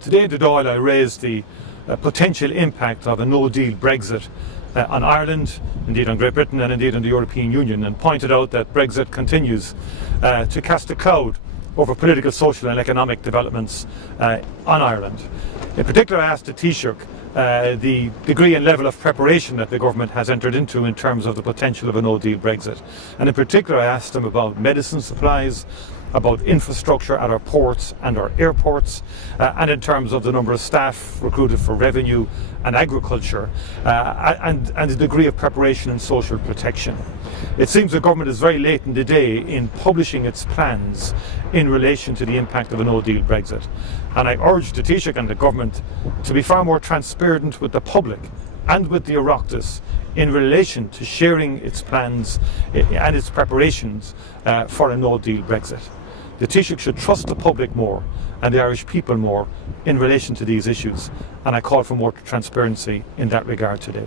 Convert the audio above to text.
Today in the Dáil I raised the potential impact of a no-deal Brexit on Ireland, indeed on Great Britain and indeed on the European Union, and pointed out that Brexit continues to cast a cloud over political, social and economic developments on Ireland. In particular, I asked the Taoiseach the degree and level of preparation that the government has entered into in terms of the potential of a no-deal Brexit. And in particular I asked him about medicine supplies, about infrastructure at our ports and our airports, and in terms of the number of staff recruited for revenue and agriculture, and the degree of preparation and social protection. It seems the government is very late in the day in publishing its plans in relation to the impact of a no-deal Brexit. And I urge the Taoiseach and the government to be far more transparent with the public and with the Oireachtas in relation to sharing its plans and its preparations for a no-deal Brexit. The Taoiseach should trust the public more and the Irish people more in relation to these issues, and I call for more transparency in that regard today.